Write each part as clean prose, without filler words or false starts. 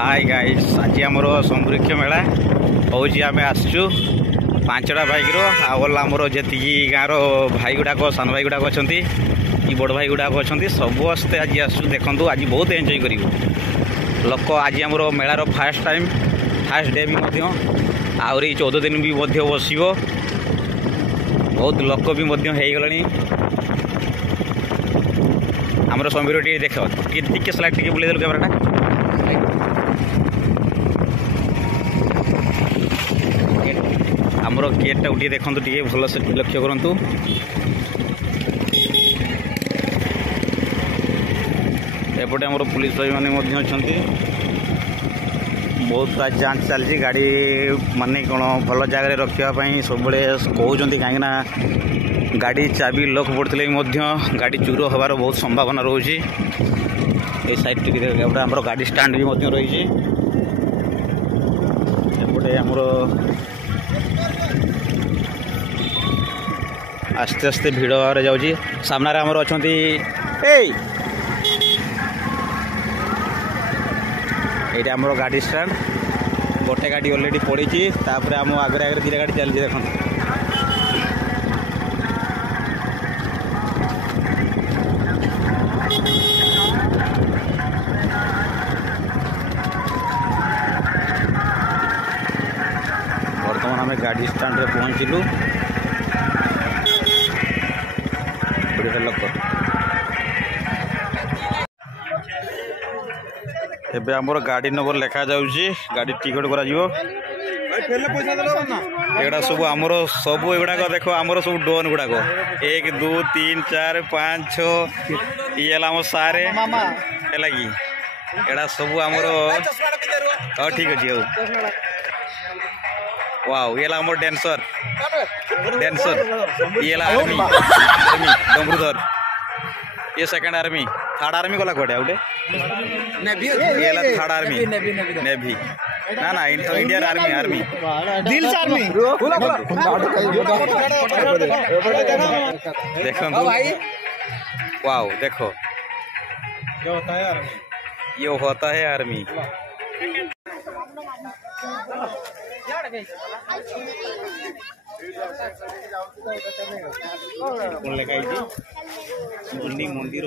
Hi guys आज आमर संवृक्ष मेला हूँ आम आसचु पांचटा बाइक रमर जी गाँव भाई गुड़ाक सान भाई गुड़ाक अच्छा बड़ भाई गुड़ाक अच्छा समस्ते आज आसु देखु आज बहुत एंजॉय करूँ लोक आज आमर malar fast time fast day भी आहरी 14 दिन भी बस बहुत लोक भी होगला आमर समीर टी देख टी स्लाइड टी बुले देलु कैमेराटा आमर गेटा उठे देखु टे भल से लक्ष्य करूँ एपटे आमर पुलिस भाई मैंने अच्छा बहुत जांच चलती गाड़ी माने कौन भल जगह रखापी सब कहते कहीं गाड़ी चाबी लक पड़ते गाड़ी चूर हबार बहुत संभावना रोचे ये साइड टी आमर गाड़ी स्टाण्ड भी रही एपटे आमर आस्ते आस्ते भिड़ भाव जाऊँगी सामने आमर अच्छा ये आमर गाड़ी स्टाण्ड गोटे गाड़ी ऑलरेडी पड़ी आम आगे आगे दुटा गाड़ी चलती देख बर्तमान आम गाड़ी स्टाण्ड पहुँचलु एबे आमर गाड़ी नंबर लेखा जाउची गाड़ी टिकट करा जिवो एगुड़ा सब आमर सब एगुड़ा देखो आमर सब डोन गुड़ाक 1 2 3 4 5 6 ये आम सारे है कि एड़ा सब आमर हाँ ठीक अच्छे वाओ ये आमर डेंसर ये आर्मी आर्मी डम्बरुधर ये सेकंड आर्मी थर्ड आर्मी गला कोटे आउटे नेवी ये थर्ड आर्मी नेवी ना ना इंडियन आर्मी आर्मी दिल्स आर्मी देखो भाई वाओ देखो ये होता है आर्मी मंदिर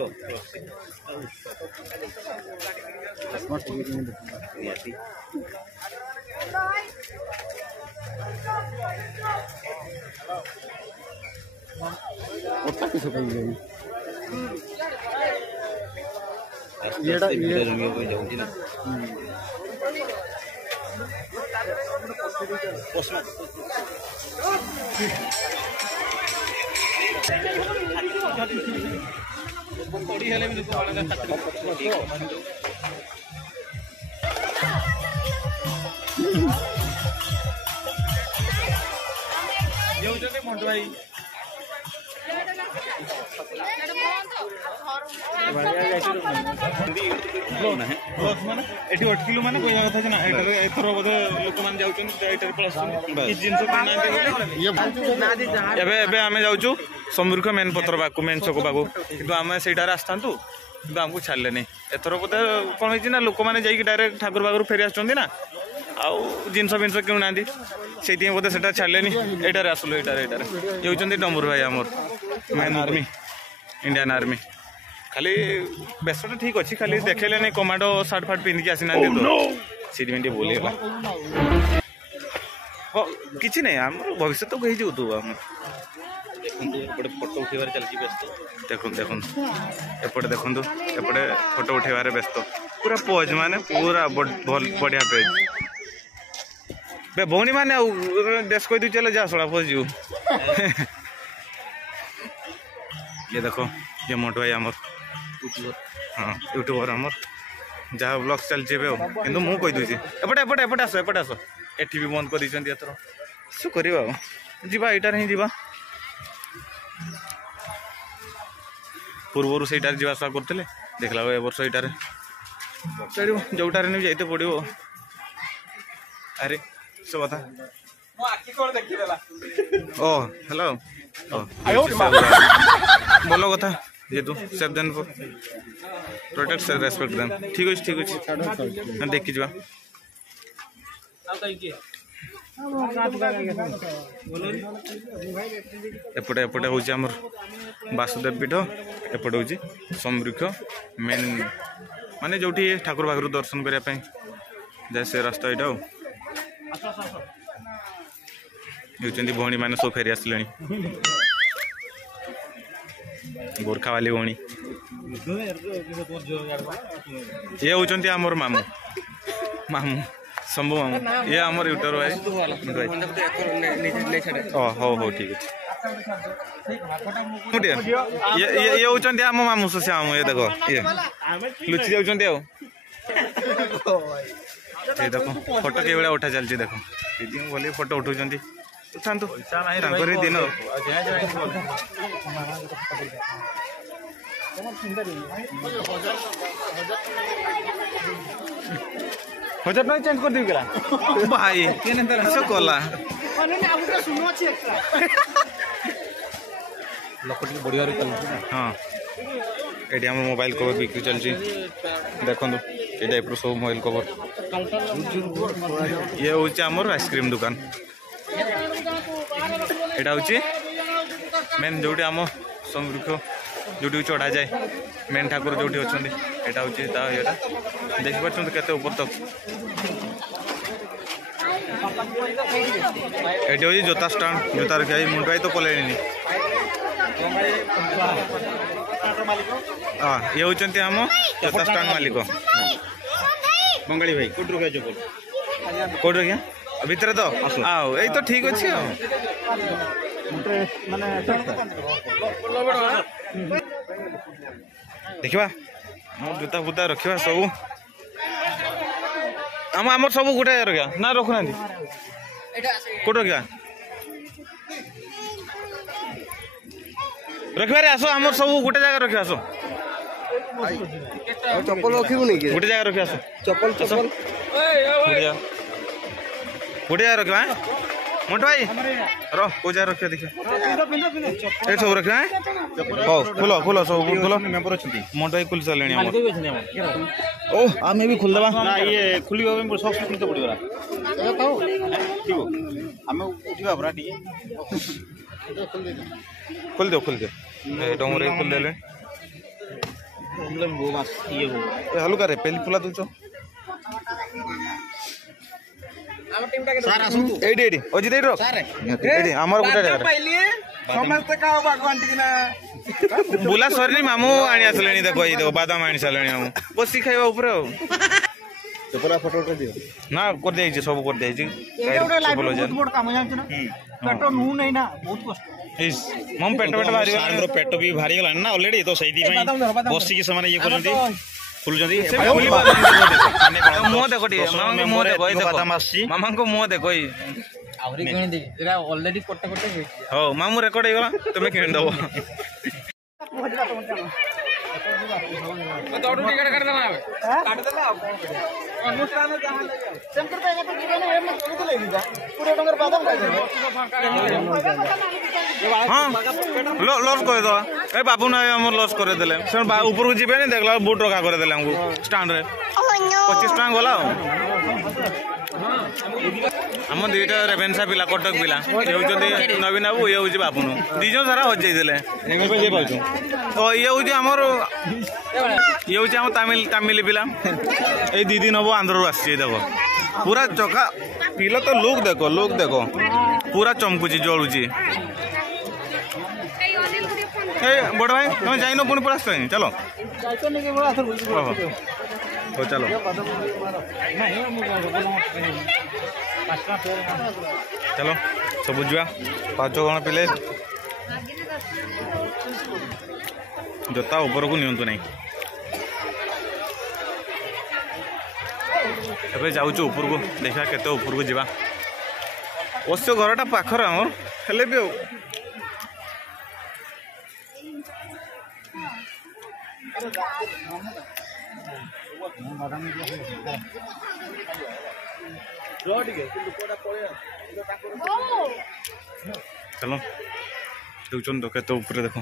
एटी अटकिलु माने कोई कथा ना एथर बोधे लोक मान जाउछन एटर प्लस किछ जिंस एबे एबे आमे जाउछु समृक्ष मेन पत्र बाकू मेन चौक बाकू किंतु आमे सेटार आस्थांतु किंतु हमको छाड़ले नहीं एथर बोधे कोन होइछि ना लोक माने जाई डायरेक्ट ठाकुर बागर फेरी आछथि ना आउ जिंस बिंस किनु नांदी सेति बोधे सेटा छाड़ले नहीं एटार आसलो एटार एटार ये होचंदी डम्बर भाई हमर मेन आर्मी इंडियन आर्मी खाली बेसटा ठीक अच्छी खाली देखेले नहीं कमांडो सार्ट फाट पिंधिकी आसीना से बोले किसी नहीं आम भविष्य तो कही जाऊ तू आम देखते फोटो उठेबार चलती व्यस्त देखते देखते एपटे देखु एपटे फोटो उठेबार व्यस्त पूरा पोज माने पूरा बढ़िया पेज बे भौणी माने देश कही चले जा सोड़ा पोज जीव ये देखो ये मोट भाई आमर हाँ यूट्यूबर आमर जहाँ ब्लॉग चलचे कि मुझे कहीदे एपटे एपटे एपटे आस एटी भी बंद कर एथर शू करवा जावा यार ही जावा पूर्वर से जावासा करते देखला ए वर्ष यार चलो जोटार नहीं जाते पड़ो अरे सब कथा ओ हेलो बोलो कथा जेतु save them protect respect them ठीक अछि देखि जबा एपटे एपटे हूँ आम वासुदेव पीठ एपटे हूँ समृक्ष मेन माने जो ठाकुर बाघर दर्शन करने जाए से रास्ता यहाँ होती भौणी मैंने सब फेरी आसले गोरखा वाली भौणी ये होती आमर मामू मामू शंभु मामू ये आमर यूटर भाई हो ठीक है ये होती आम मामू से आम ये देखो ये लुचि जाऊँच ये देखो फोटो के भाया उठा चलती देखो दीदी बोले फोटो उठाऊँ दिन हजार ना चेंज कर दी भाई कला हाँ ये आम मोबाइल कवर बिक्री चलती देखो ये टाइप सब मोबाइल कवर ये हूँ आमर आइसक्रीम दुकान यहाँ हूँ मेन जो आम समृक्ष जो चढ़ा जाए मेन ठाकुर जो अच्छा यहाँ हूँ यहाँ देखिपुर के ऊपर तक ये हूँ जोता स्टाण जोता रखा मुंडवाई तो कले हाँ ये हूँ आम जोता स्टाण मालिक बंगाली भाई कौट रखा चप्पल कौट रखा भितर तो आओ यही तो ठीक अच्छे देखा जूता फूता रखा सब आम सब गोटे रखा ना रखुना कौट रखा रखबारे आस आम सब गोटे जगह रखा आस चप्पल रखी गोटे जगह रखा आस चप्पल चप्पल गोटे जगह रखा मोट भाई रो को जगह रखा देखिए ये सब रखा हो खोल खोल सब खोल मेंबर अच्छी मोट भाई खोल सारे ओ आम भी खोल देवा ना ये खुली सब खुलते पड़ेगा ठीक हो आम उठा पूरा टी खोल दो डोंगर खोल दे हल्का रे पेली फुला दूच बुला सर मामू आनी आसले देखो ये देखो बादाम आनी सारे मामू बस खाइबा ऊपर फोटो ना कर दे सब कर दे मम पेट पेट भी भारी गला ना ऑलरेडी तो सही बसिक से ये कर मुँह देखो मामा को मुँह देखो हो मामू रेकर्ड हो तुम किन दब हाँ लॉस कर दवा ए बाबू ना लॉस कर देले ऊपर को जीवे देखला बुट रखा कर देले हमको स्टैंड रे 25 टका गला आम दुईटा रेवेन्सा पिला कटक पिला ये हूँ नवीन बाबू ये हूँ बाबू दीज सारा हजे तो ये हूँ आमर ये हूँ आम तामिल पिला ये 2 दिन हम आंध्र आसी देखो पूरा चका पिला तो लुक देखो पूरा चमकुची जलुची बड़ भाई तुम जाइन पुणी पूरा चलो हो चलो चलो सब बुझा 5 जन पिले जोता ऊपर को नियंतु नहीं एबे जाऊँ ऊपर को देखा केते ऊपर को जीवा अवश्य घरटा पाखर आम हेले भी चलो देखो केते ऊपर देखो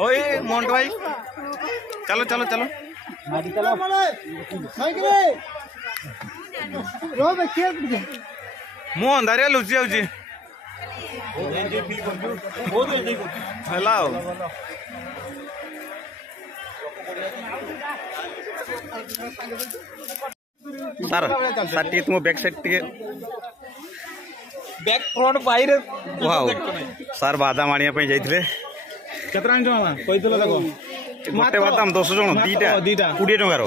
ओए मोन्टू भाई चलो चलो चलो मु अंधारिया लुचि जाऊँ सर सर टी तुम back side T back front बाहर वाओ सर बादाम आनिया पे जाइथिले केतना आनी मामा कहितलो देखो गोटे बादाम 10 जण दीटा 20 टंकार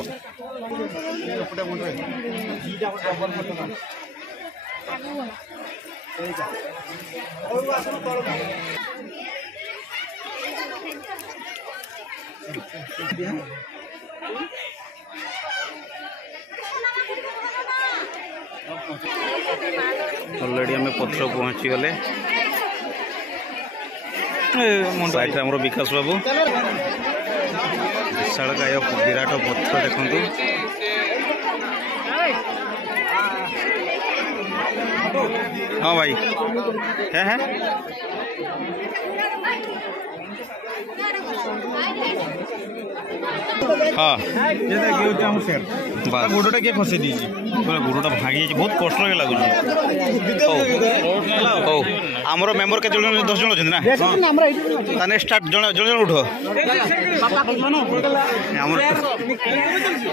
ऑलरेडी आम पथर पहुँची गले साइड आम विकास बाबू विशाल काय विराट पथर देखु हाँ भाई है हाँ गोड़टा किए फसे दी गोड़टा भांगी बहुत कष्ट लगुच आमर मेम्बर के 10 जन अच्छे ना ताने स्टार्ट जन उठ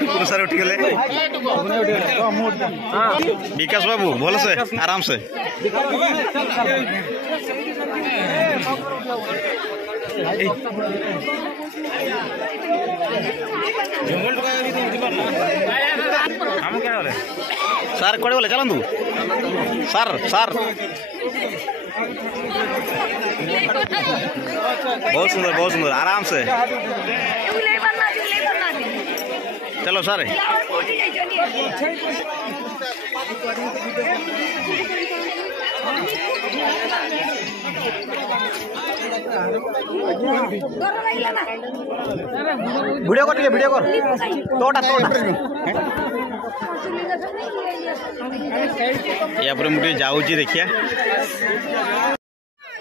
पुरस्कार उठी गले विकास बाबू भल से आराम से सार कड़े बोले चलू सार सार बहुत सुंदर आराम से चलो सारे वीडियो कर तोटा या मुझे जाऊँगी देखिया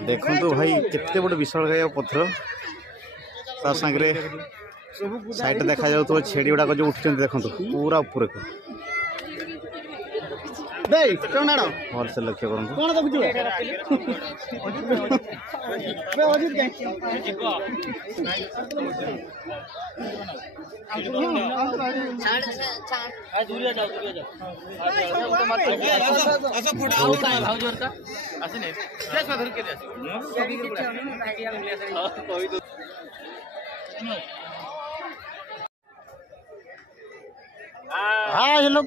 देखु भाई केते बड़े विशाल गाय पथर तार सांगे साइड देखा जाऊ छेड़ी गुड़ाक जो उठते देखो पूरा ऊपर को भल से लक्ष्य करूँ हाँ ये लोग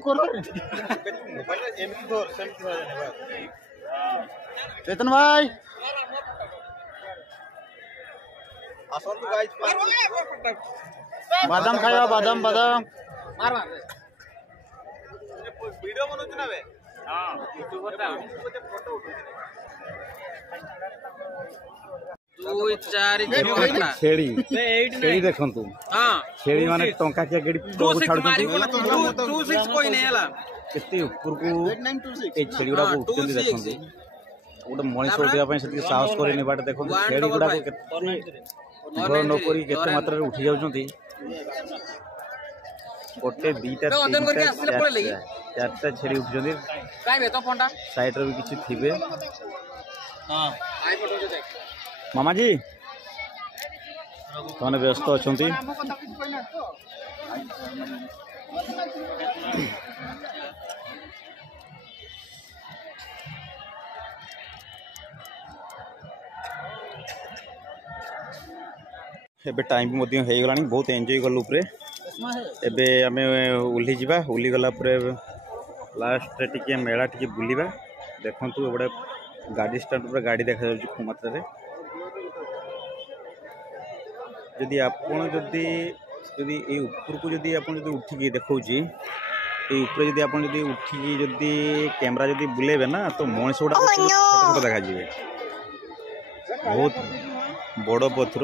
चेतन भाई बादाम खाया बादाम वीडियो बनौछ ना बे हां यूट्यूबर ता फोटो उठो 2 4 छेड़ी देखंतु हां छेड़ी माने टंका के गेडी छाड़ 26 कोई नहीं हला केते ऊपर को 892 ए छेड़ी गुडा उठते देखंतु गोटे मनीष उठा साहस कर देखो छेड़ी गुड़ा घर नौकरी केते मात्रा उठी जाउछंती गोटे दीटा चारटा छेड़ी उठुछंती साइड रे भी किछि थिबे मामा जी तने व्यस्त अछंती एबे टाइम हो गला बहुत एंजॉय कलु पूरे एबे आमे उल्ली जीवा उल्ली गला पूरे लास्ट टिके मेला टिके बुलिबा देखंतु एबडे गाड़ी स्टैंड पर गाड़ी देखा जाउची खूब मात्रा रे जदि आपण जदि जदि ए ऊपर को जदि आपण जदि उठिकी देखौची ए ऊपर जदि आपण जदि उठिकी जदि कैमरा जदि बुलेबे ना तो मनीष गुडा छोट छोट देखा जीवे बहुत बड़ पथर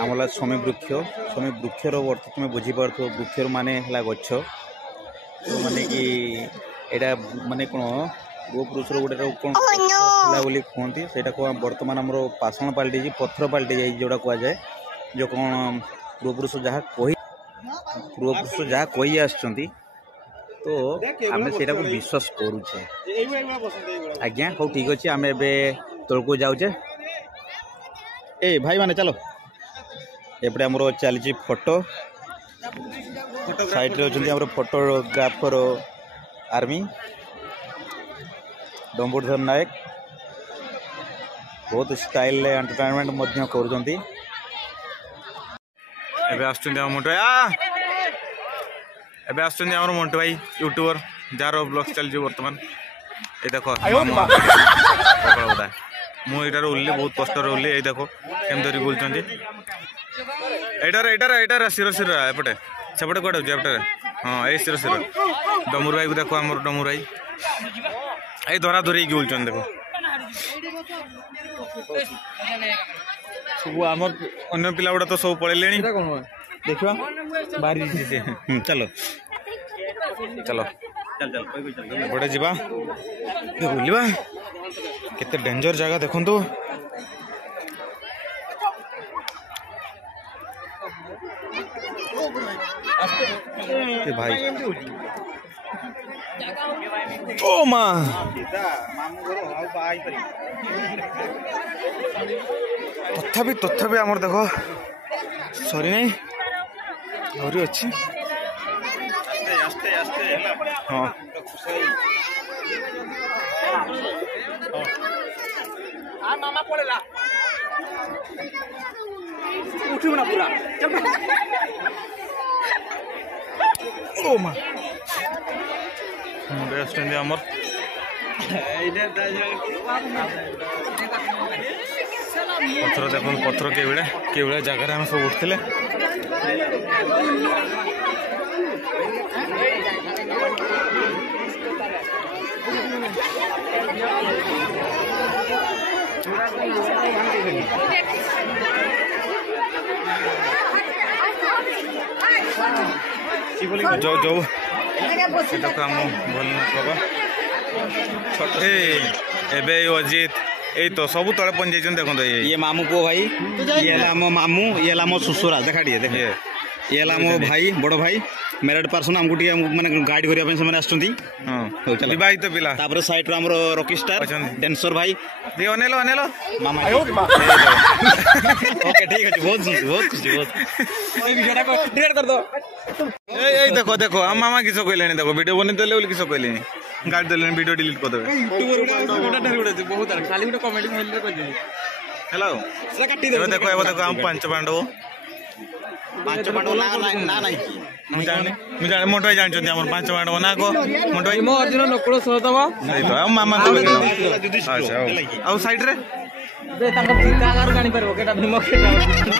आमला शमी वृक्षर अर्थ तुम बुझीपार वृक्षर माने गछ तो माने कि एटा माने कौन गो पुरुषर गोटे कौन बोली कहती से बर्तमान आम पाषण पलटि पथर पलटि जाए जोड़ा कहुए जो कौन पूर्वपुरुष जहाँ कही आसुँच तो आम से विश्वास करुचे आज्ञा हो ठीक अच्छे आम ए तौक जाऊे ए भाई माने चलो एपटे आमर चली फोटो साइड रे अच्छा फोटोग्राफर आर्मी डम्बुधर नायक बहुत स्टाइल एंटरटेनमेंट कर मोन्टू भाई यूट्यूबर जार ब्लॉग चलती बर्तमान ये देख मुझे उल्ली बहुत कष्ट उल्ली ये देख केम धरी बुलूँ एटार शिर शिर एपटे सेपटे कौटे एपटे हाँ ये शिर शिर डमुर भाई को देखो आम डमुर भाई ये धरा धरी बुलूँ देखो सब आम अन्न पिला गुड़ा तो सब पड़े देखा बाहरी चलो चलो बड़े जीवा बुलवा केते डेंजर जगह देखु भाई ओ माँ तथापि आमर देख सरी नहीं आहुरी अच्छी हाँ मामा पड़ेगा उठू ना पूरा ओ माँ आमर पथर देख पथर के जगह आम सब उठते जो जो काम भल एबे अजित ये तो सब तले पहुंच जाइए देखो ये मामू को भाई ये आम मामू ये आम सुसुरा देखा टे देख ये आम भाई बड़ भाई मैरिड पर्सन आमको माने गाइड करने विवाहित पिला साइड रो हमरो रॉकी स्टार डांसर भाई दे अनेलो अनेलो मामा ओके ठीक है बहुत खुशी ए वीडियोटा को डिलीट कर दो ए देखो देखो हम मामा किसो कहलेनी देखो वीडियो बने देले बोली किसो कहलेनी गाइड देले वीडियो डिलीट कर देबे यूट्यूबर गोटा डर गोटा बहुत खाली गोटा कमेंट में कर दे हेलो से काटी दे देखो ए देखो हम पांच पांडव ना नहीं मुझे मोटो भाई जानते हैं पांच पांडव ना को मोटो भाई मो अर्जुन नकुल सहदेव नहीं तो हम मामा अच्छा आउ साइड रे दे ताका चितागार जानि परबो केटा भीम केटा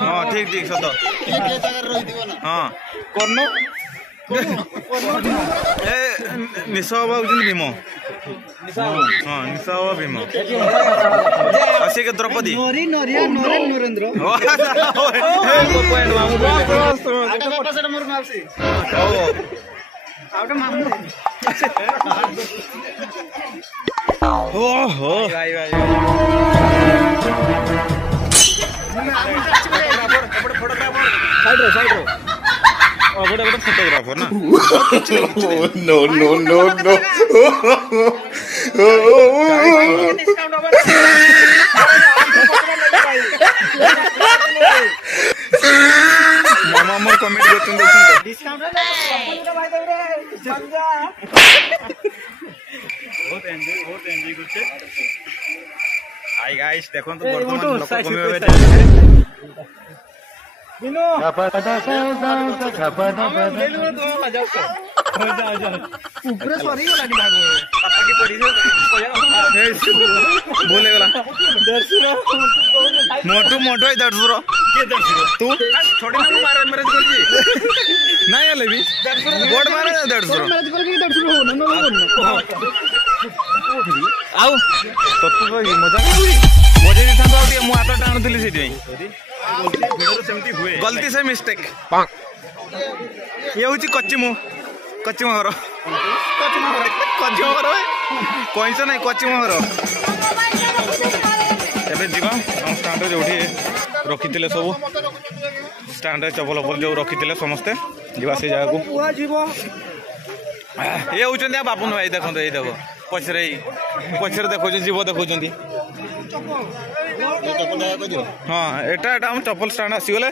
हां ठीक ठीक सतो के जगह रहि दिबो ना हां करनो ए निसा बाबू जन भीम निसा हां निसा बाबू भीम असे के द्रौपदी नोरी नोरिया नोरेन नरेंद्र ए पॉइंट मामू आटा फोटो सेट मोर मावसी ओ आउट मामू ओहो भाई भाई फोटोग्राफर साइड रो गोटे गोटे फोटोग्राफर ना नो नो नो नो मामा मोर कमेंट करछन देखछन डिस्काउंट रे भाई देबे समझा बहुत एंजॉय करछे हाय गाइस देखो तो वर्तमान लोक कमेबे बिनो ऊपर सरी गला कि भागो पापा की पड़ी बोले गला मोटू मोटू है 150 के 150 तू छोड़ी ना मार मैरिज कर जी नहीं आले भी बोर्ड मारे 150 मैच कर के 150 हो ना आओ तो मजा बजे दिखांतो आ मु हाथ टाणुली से गलती से मिस्टेक ये हूँ कचिमो घर कहींच ना कचिमो घर एवं जीवा स्टाण्ड जो रखी सब स्टाण्ड चपल फपल जो रखी समस्ते जीवा से जगह ये हूँ बापुन भाई देखो ये देख पछरे देखो जीव देखो हाँ एटा हम चप्पल स्टाण्ड आसीगले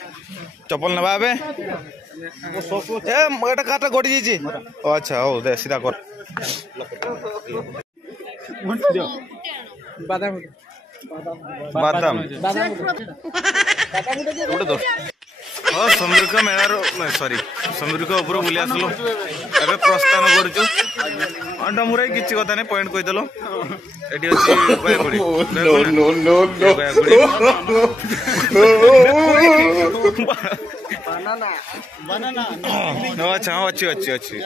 चप्पल नवा एटा काटा गड़ी जाइए अच्छा हो दे सीधा कर बादाम हाँ समृद्ध मेलार सॉरी समृद्ध ऊपर बुली आसलु एबे प्रस्थान करूँ अंडा मुराई किसी कथा नहीं पॉइंट कहीदेल एटी अच्छी अच्छा हाँ अच्छी अच्छी अच्छी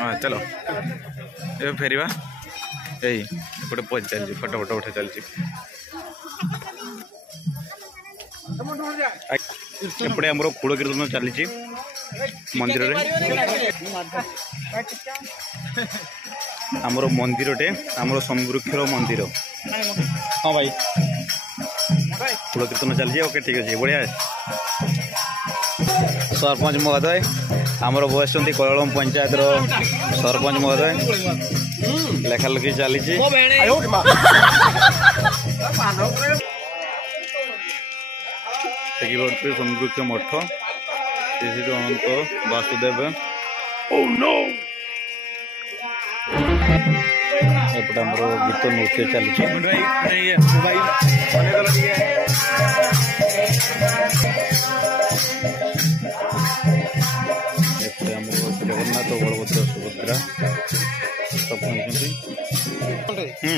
हाँ चलो ये फेरवा यही गोटे पोज चलती फोटो फोटो उठे चलती एपटे आम कूल कीर्तन चली मंदिर आमर मंदिरटे आमर समृक्षर मंदिर हाँ भाई कूल कीर्तन चलती ओके ठीक अच्छे बढ़िया सरपंच महोदय आमर बस कलम पंचायत सरपंच महोदय लेखालेखी चली समृक्ष मठ श्री अनंत वासुदेव एपटे आमर गीत नृत्य चली एपटे आम जगन्नाथ बलभद्र सुभद्रा सब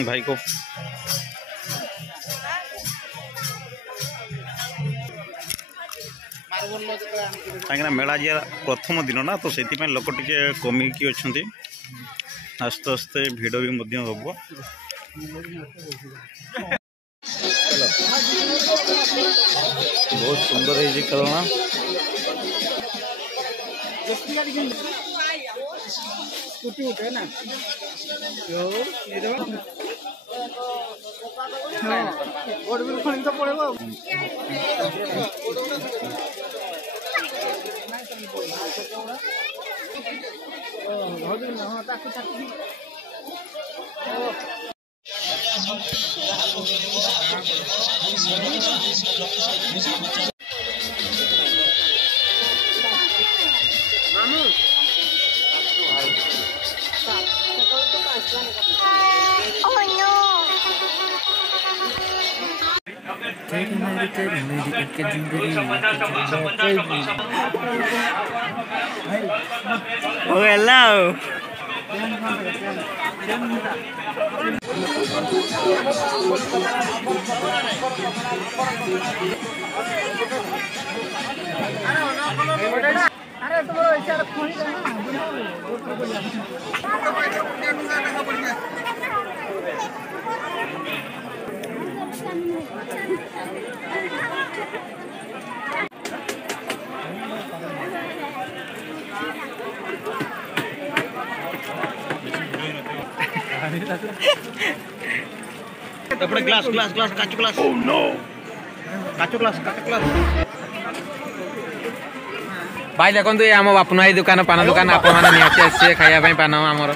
भाई को कहीं मेला जी प्रथम दिन ना तो से लोक टे कमिकी अच्छा आस्ते आस्ते भिड़ भी हम बहुत सुंदर है खेलना Oh hello. Glass glass glass काचू ग्लास ओह नो काचू ग्लास भाई देखो ये आम बापुन भाई दुकान पान दुकान आप निश्चय खाया पान आमर